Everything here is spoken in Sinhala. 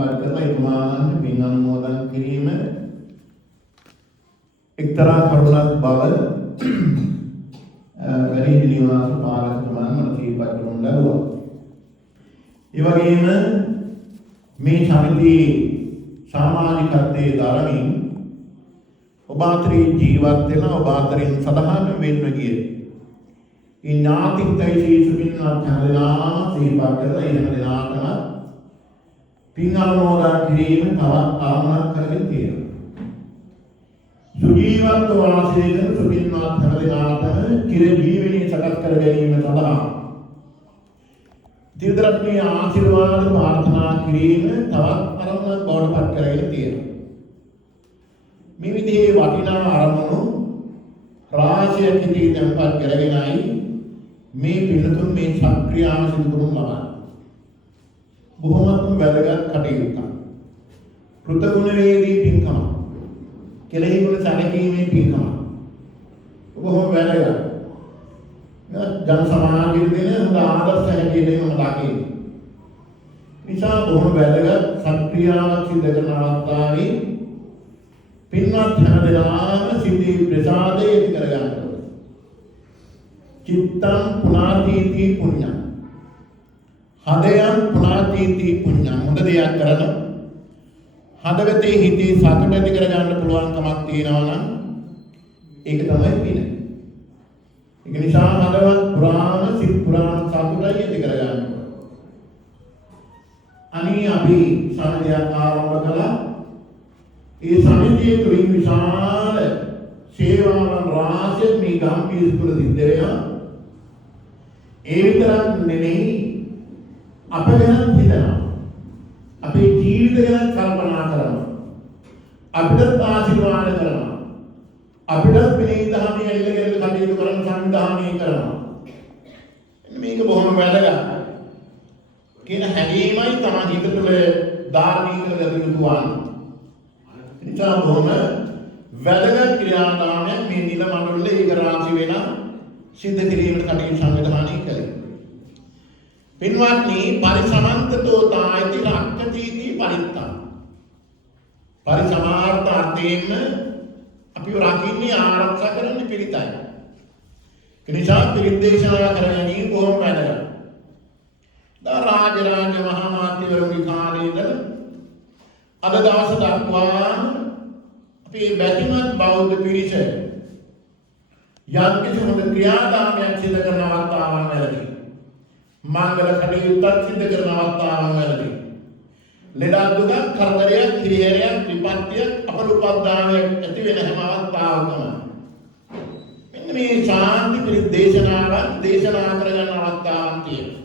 සිහිපත් කරලා එතුමාන් පින් අනුමෝදන් කිරීම එක්තරා කරුණක් බව වැඩිහිටි නිවාස පාලකතුමන් මට සිහිපත් කරනු ලැබුවා. ඒ වගේම මේ සමිතියේ සමාජිකත්වයේ දරමින් ඔබ අතරින් ජීවත් වෙන ඔබ අතරින් සදාම වෙන්න ගිය ඒ ඥාතිත්වයේ සුපින්වත් හැමදෙනාම සිහිපත් කරලා එහෙම දෙනාටම පින් අනුමෝදන් කිරීම තවත් ආමනක් කරගෙන තියෙනවා. සුජීවන්ත වාසය කරන සුපින්වත් හැමදෙනාටම චිර ජීවනයේ සකස් කර ගැනීම සඳහා දිවදරත්නයේ ආශිර්වාද ප්‍රාර්ථනා කිරීම තවත් අරමුණක් බවට පත් කරගෙන තියෙනවා. මේ විදිහේ වටිනා අරමුණු රාශියක් ඉදිරි තැන්පත් කරගෙනයි මේ පිළිතුරු මේ සක්‍රියාව සිදු කරනු ලබන්නේ. බොහොමත්ම වැදගත් කටයුත්තක්. කෘතගුණ වේදී පින්කම. කෙලෙහි ගුණ සැලකීමේ පින්කම. බොහොම වැදගත්. ජන සමාජයේ දෙන හොඳ ආදර්ශ හැටියට මම දකින්නේ. නිසා බොහොම වැදගත් සක්‍රියාවක් සිදු කරන අවස්ථාවේ පින්වත් හැමදෙනාම සිතේ ප්‍රසාදය ඇති කරගන්න ඕනේ. චිත්තං පුනාතිති පුඤ්ඤං. හදයන් පුනාතිති පුඤ්ඤං. හොඳ දෙයක් කරන හදවතේ හිතේ සතුට ඇති කරගන්න පුළුවන්කමක් තියෙනවා නම් ඒක තමයි පින. ඒක නිසා හදවත් පුරාම සිත් පුරාම සතුටයි ඇති කරගන්න ඕනේ. අනී අපි සමිතියක් ආරම්භ කළා. ඒ සමිතිය තුලින් විශාල සේවාවන් රාශියක් මේ ගම්පිරිස තුළ සිද්ධ වෙනවා. ඒ විතරක් නෙමෙයි අප ගැන හිතනවා. අපේ ජීවිත ගැන කල්පනා කරනවා. අපිට ආශිර්වාද කරනවා. අපිට පිළිග දහමේ ඇල්ලගෙන කටයුතු කරන සංවිධානය කරනවා. මේක බොහොම වැදගත්. කියන හැඟීමයි තමයි හිත තුළ ධාර්මික ගතිය යොදවන්නේ. නිසා බොහොම වැදගත් ක්‍රියාදාමයක් මේ නිල මණ්ඩලයේ ඒක රාශි වෙන සිද්ධ කිරීමට කටයුතු සංවිධානය කළේ. පින්වත්නි පරිසමන්තතෝ තායිති රක්ඛතිති පරිත්තං. පරිසමාර්ථ අර්ථයෙන් අපි රකින්නේ ආරක්ෂා කරන්නේ පිළිතයි. ඒ නිසා පිළිත් දේශනා කර ගැනීම බොහොම වැදගත්. රාජ මහා මාත්‍යවරුන්ගේ කාලේ ඉඳලා අද දවස දක්වා අපේ බැතිමත් බෞද්ධ පිරිස යම්කිසි හොඳ ක්‍රියාදාමයක් සිදු කරන අවස්ථාවන් වලදී මංගල කටයුත්තක් සිදු කරන අවස්ථාවන් වලදී ලෙඩක් දුකක් කරදරයක් හිරිහැරයක් විපත්තියක් අපලුපද්දානයක් ඇති වෙන හැම අවස්ථාවකම මෙන්න මේ ශාන්ති පිරිත් දේශනාවන් දේශනා කරගන්න අවස්ථාවක් තියෙනවා.